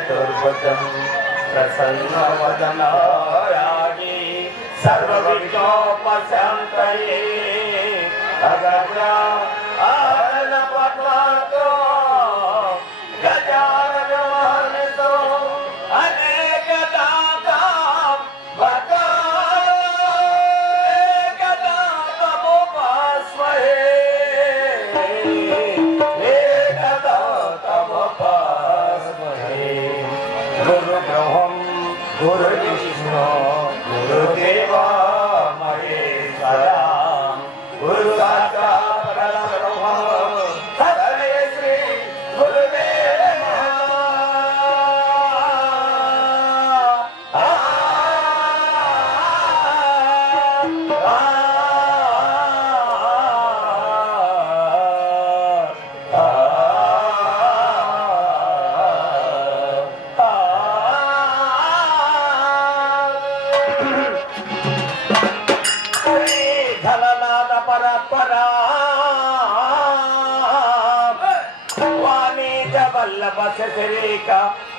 चतुर्भुजं प्रसन्नवदनो रागी सर्वविघ्नोपशान्तये अगजा 너를 계시시라 너를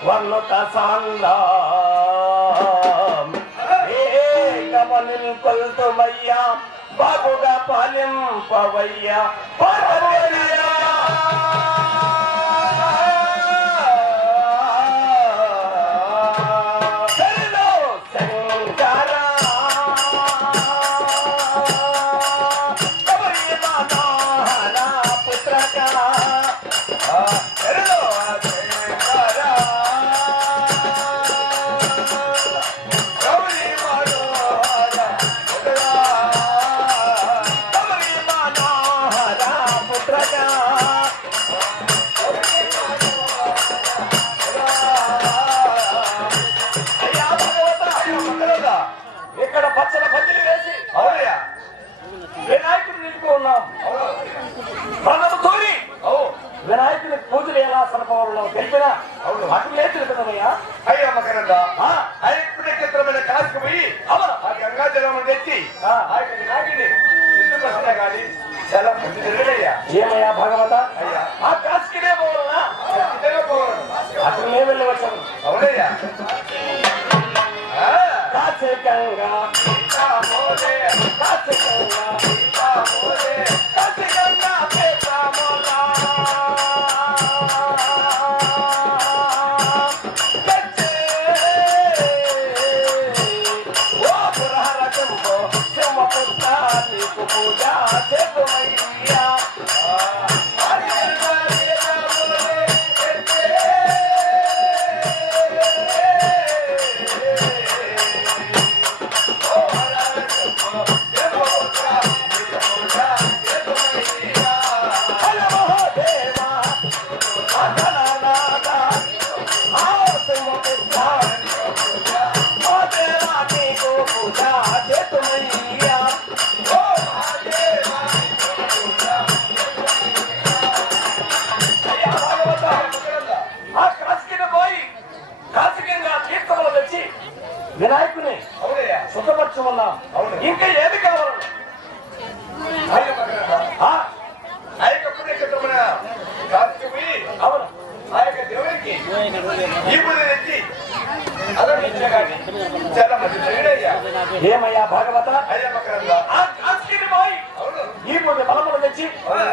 వర్ణుత సాంగ్రామ్ కమలిల్ కొల్తుమయ్యా బాబుగా పాలింపవయ్యా పరమయ్యా ಅಪ್ಪ ಅವರು ನಾವು ಕಲ್ಪನಾ ಅವ್ರು ಅಟ್ಲೇತಿರ್ತಾರಯ್ಯ ಅಯ್ಯ ಮಕ್ಕನಂದ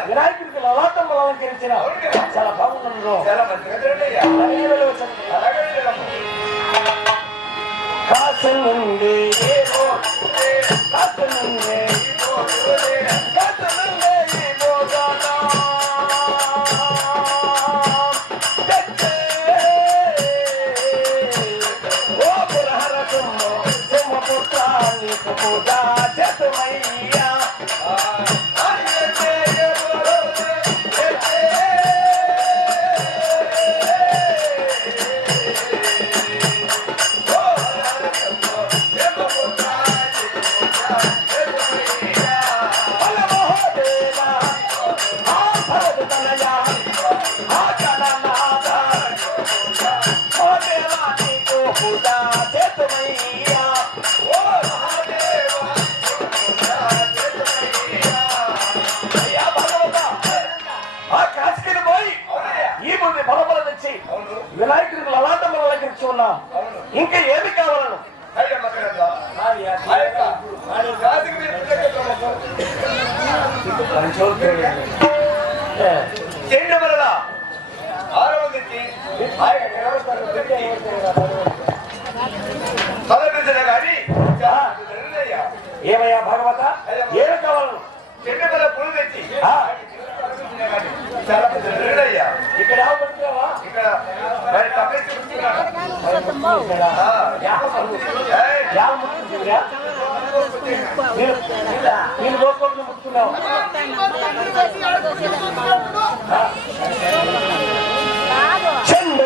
விநாயகர் ఇంకా ఏమి కావాలను పంచోళ్ళు నేను లోపల ముట్టుకున్నావు చండు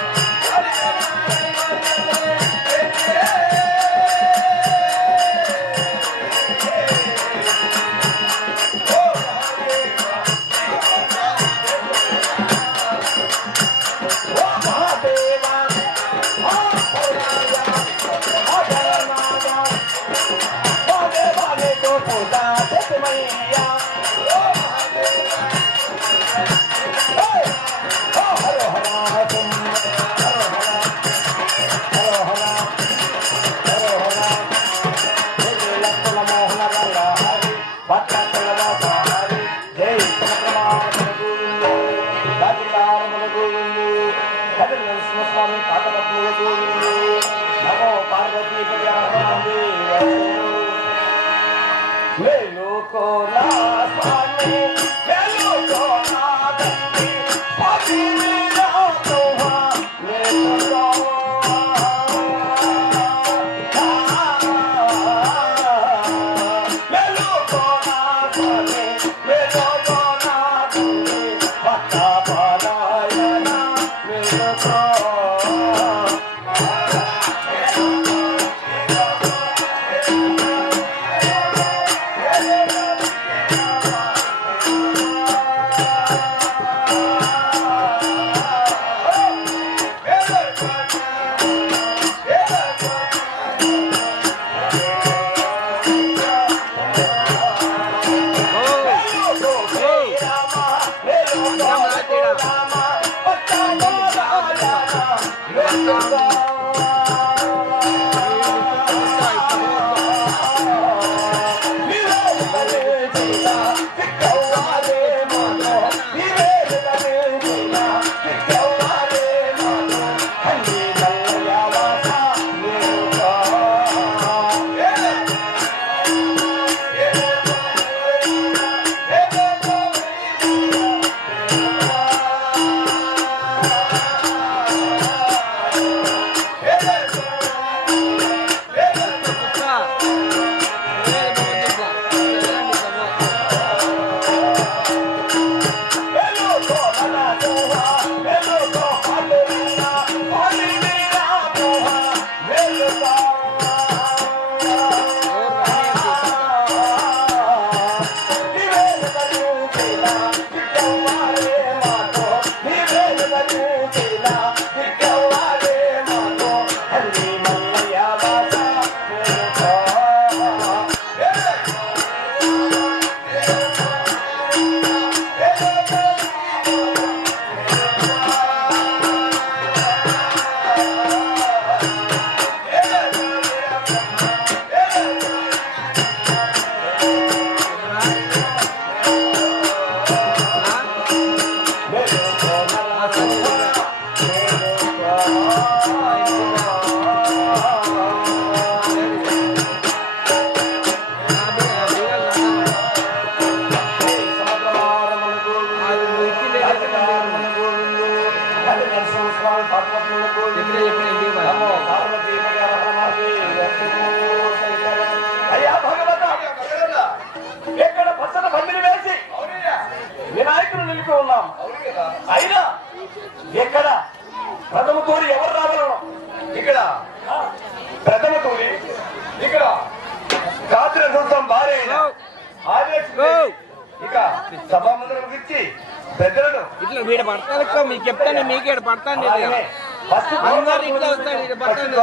పడతాను మీకు చెప్తాను మీకే పడతాను ఆయనే ఫస్ట్ అందరు ఇట్లా వస్తాడు ఇక్కడ పడతాను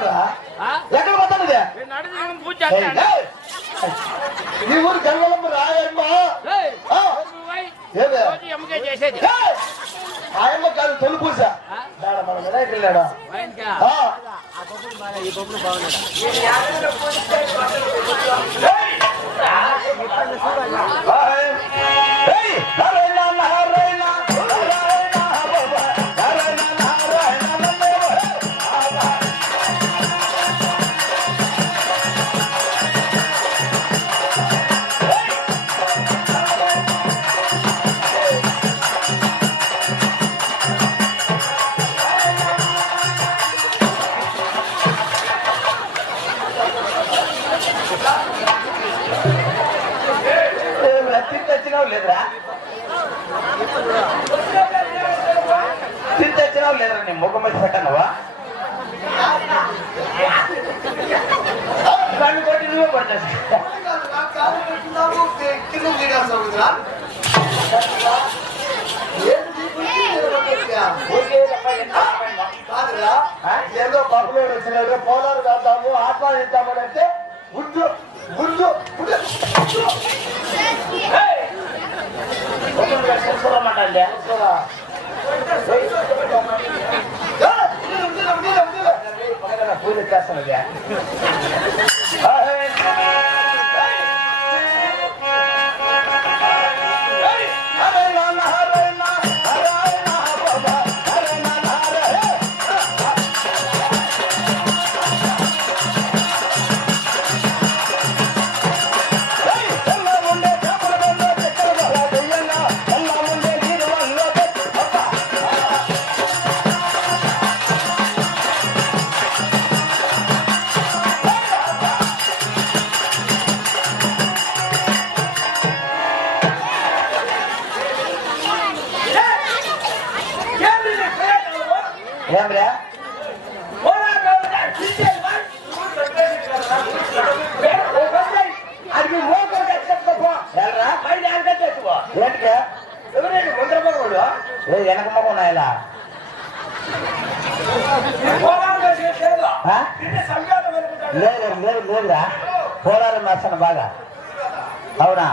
ఎక్కడా ఎక్కడ ఏయ్! ఈ ఊరు గంగలమ్మ రాయమ్మ! ఆయమ్మ కాదు తొలి పూస మన వినాయకుడు వెళ్ళాడా ఆ. ఈ బొమ్మలు బాగున్నాడు తెచ్చినావు లేదురా? తిండి తెచ్చినావు లేదురా నీ ముఖం మీద పెట్టనవా కళ్ళు కొట్టి నువ్వే పడతావు ఏదో పప్పులో వచ్చినాడు పోలాలు వేద్దాము ఆత్మాదిద్దామని అంటే గుడ్డు గుడ్డు கூப்பிட மாட்டாங்க புரியுது பேசணுங்க లేదు లేదు లేదురా పోలారం నర్సన బాగా అవునా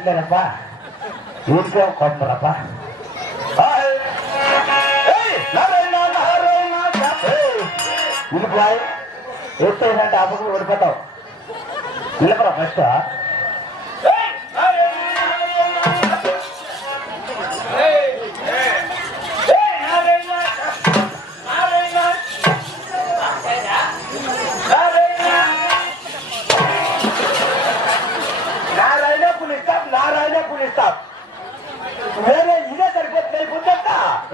కొడకల్లారా అంటారప్పా ఊరికే కొట్టరప్పా నిలిపాయి ఎత్తేసంటే అప్పుడు ఓడిపోతావు. నిలపరా ఫస్ట్.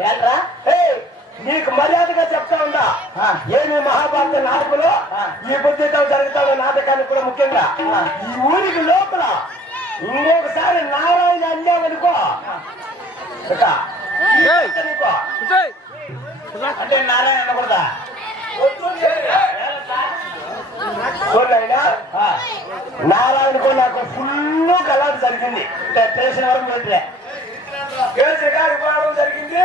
ఏంట్రా నీకు మర్యాదగా చెప్తా ఉందా ఆ. ఏమి మహాభారత నాటకులు ఆ. ఈ బుద్ధితో జరుగుతున్న నాటకానికి కూడా ముఖ్యంగా. ఈ ఊరికి లోపల ఇంకొకసారి నారాయణ అన్నామనుకో. అంటే నారాయణ అనకూడదా? నారాయణకు నాకు ఫుల్ కలర్ జరిగింది. స్టేషన్ వరకు కేసీ గారికి పోవడం జరిగింది.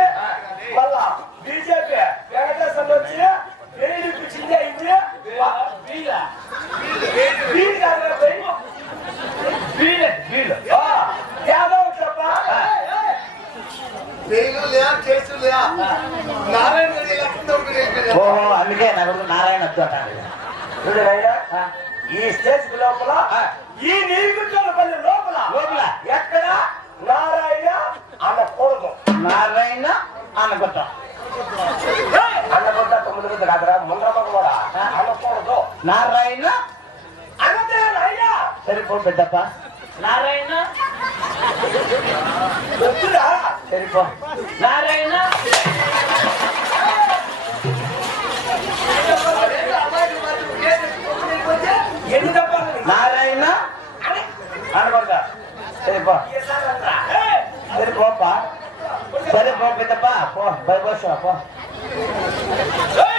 మళ్ళా బీజేపీ వెంకటేశ్వర వచ్చి ఏడుపు చింది అయింది. గారు. ఓహో అందుకే నా కొడుకు నారాయణ వద్దు ఈ స్టేజ్ లోపల ఈ పల్లె లోపల లోపల? ఎక్కడ నారాయణ అనకూడదు నారాయణ అనుకుంటాం అన్నకొండ తొమ్మిది గుద్ద కాదురా ముండ్రమ్మ కూడా అనకూడదు నారాయణ అనదే నాయ్యా సరిపో పెద్దప్ప నారాయణ వద్దురా సరిపో నారాయణ ఎన్ని ไปบ่ชอบบ่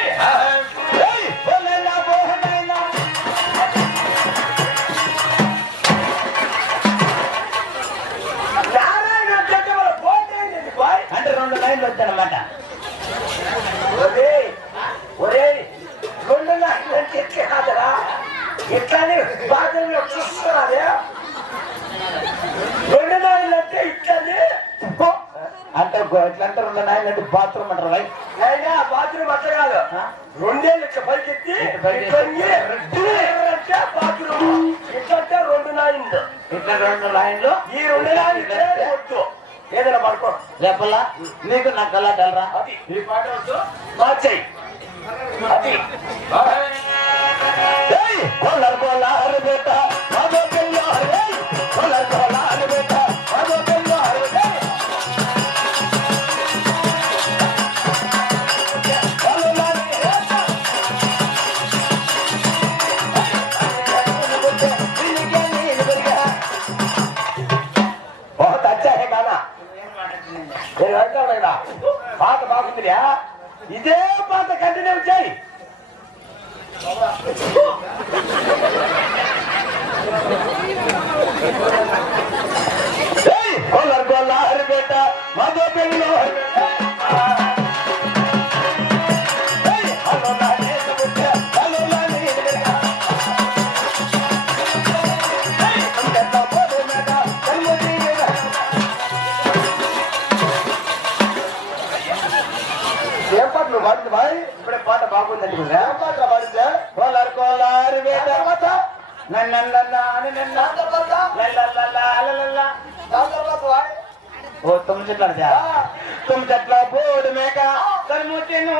బాత్రూమ్ అంటారు రైట్ అయినా బాత్రూమ్ అట్లా కాదు రెండేళ్ళు పైకెత్తి. ఇట్లా అంటే బాత్రూమ్. ఇట్లా అంటే రెండు నాయింది ఇట్లా రెండు లైన్లు. ఈ రెండు వద్దు. ఏదైనా పడుకో. రేపల్లా నీకు నాకు గల్లాటలరా అది. ఈ పాట వద్దు. మార్చేయి. అది. కొల్లారు బేట. పాట ఇదే పాత కంటిన్యూ చేయి. ఏయ్ కొల్లర్ బేట మధు పిల్లారు ఓ తుమ్ చెట్ల తుమ్ చెట్ల బోడు మేక కల్ముతిను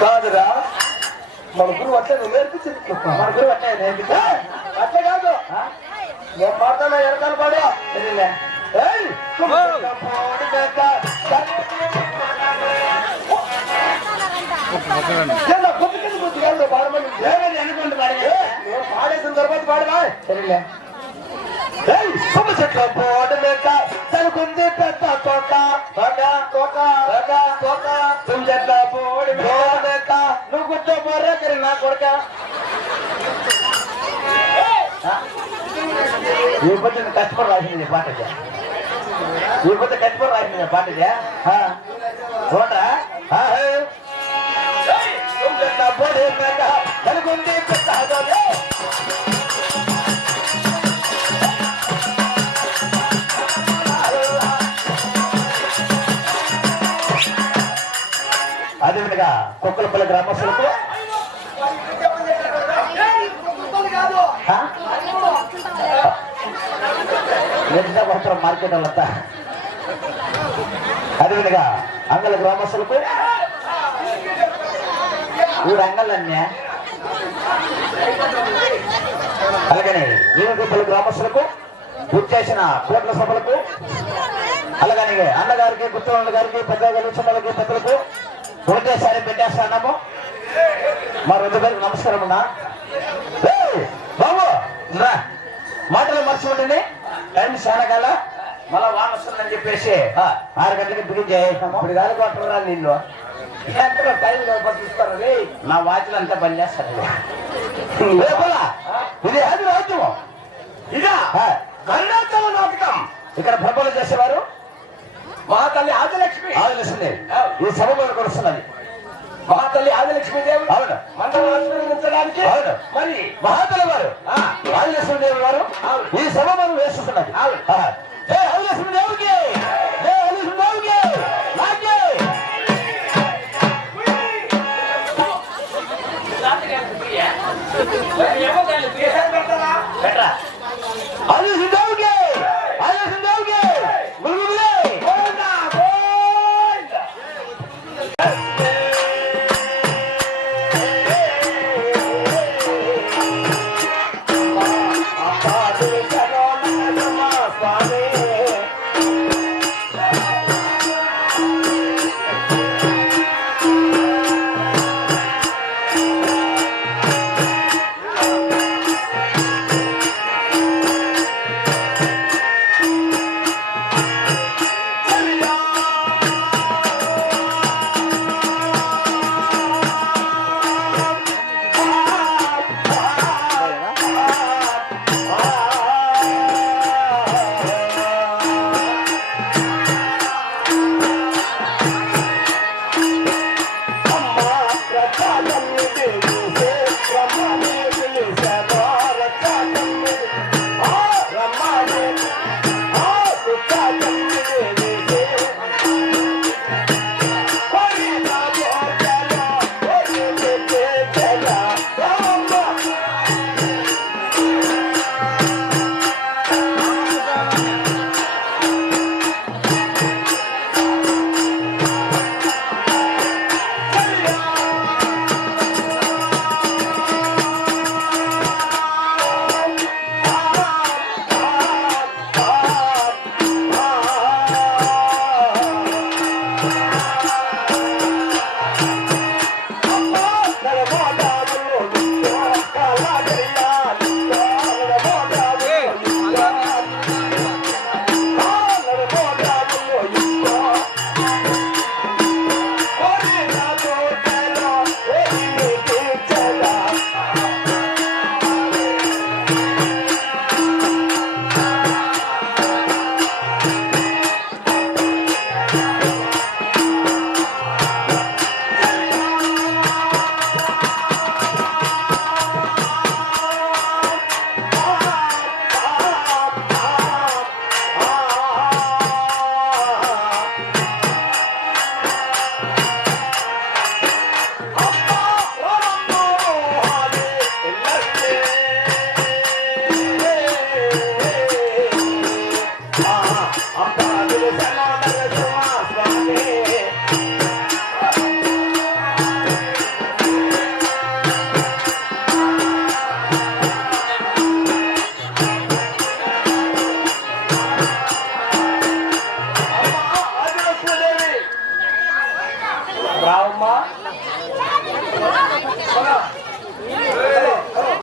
కాదురా మన గురువు అట్లా నువ్వు నేర్పించింది మన గురువు అట్లే నేర్పితే అట్లా కాదు నేను పాడతాను ఎరకాలు పాడు సరేలే. ఏయ్ తుమ్ చెట్ల బోడు మేక కల్ముతిను. ఏందా పొద్దుకెళ్ళి పొద్దుకెళ్ళి పాడమని ఏమని అనుకుంటూ పాడే నేను పాడేసిన తర్వాత పాడు బాయ్ సరేలే ఏయ్ తుమ్ చెట్ల బోడు మేక తనుకుంది పెద్ద తోట తోట తోట తోట తోట తుమ్ చెట్ల బోడు మేక నువ్వు కూర్చో బొర్రకరి నా కొడుక ఈ పొద్దు కష్టపడి రాసింది పాట ఇది. ఈ పొద్దు కష్టపడి రాసింది పాట ఇది. ఆ చూడరా తుమ్ చెట్ల కుక్కలపల్లి గ్రామస్తులకు ఆ? నిజంగా వస్తారు మార్కెట్ వాళ్ళంతా అదేవిధంగా అంగళ గ్రామస్తులకు ఊరు అంగళ్ళన్యా అలాగనే వీరకుప్పల్లి గ్రామస్తులకు గుర్తు చేసిన కోట్ల సభలకు అలాగనే అన్నగారికి గుత్తవాళ్ళ గారికి పెద్ద చిన్నలకి పెద్దలకు ఒకటేసారి పెట్టేస్తాము మా రెండు పేరికి నమస్కారం అన్నా. బాబు రా. మాటలు మర్చిపోండి టైం చాలా కాల. మళ్ళా వాన వస్తుందని చెప్పేసి ఆరు గంటలకి బిగించేస్తాము చేసేసాము ఇప్పుడు గాలి కొట్టరా నీళ్ళు? ఎంతలో టైం పట్టిస్తారు నా వాచ్లు అంతా పని చేస్తాను ఇది అది రాజ్యము ఇదా? నాటకం. ఇక్కడ ప్రభలు చేసేవారు? మహాతల్లి ఆదిలక్ష్మి. ఆలోచిస్తుంది ఈ సభ మనకు వస్తున్నది మహాతల్లి ఆదిలక్ష్మి దేవి అవును. మండలం ఆశీర్వదించడానికి అవును. మరి. మహాతల వారు. ఆదిలక్ష్మి దేవి వారు. ఈ సభ మనం వేస్తున్నది ఏ ఆదిలక్ష్మి దేవుడికి అది ఆదిలక్ష్మి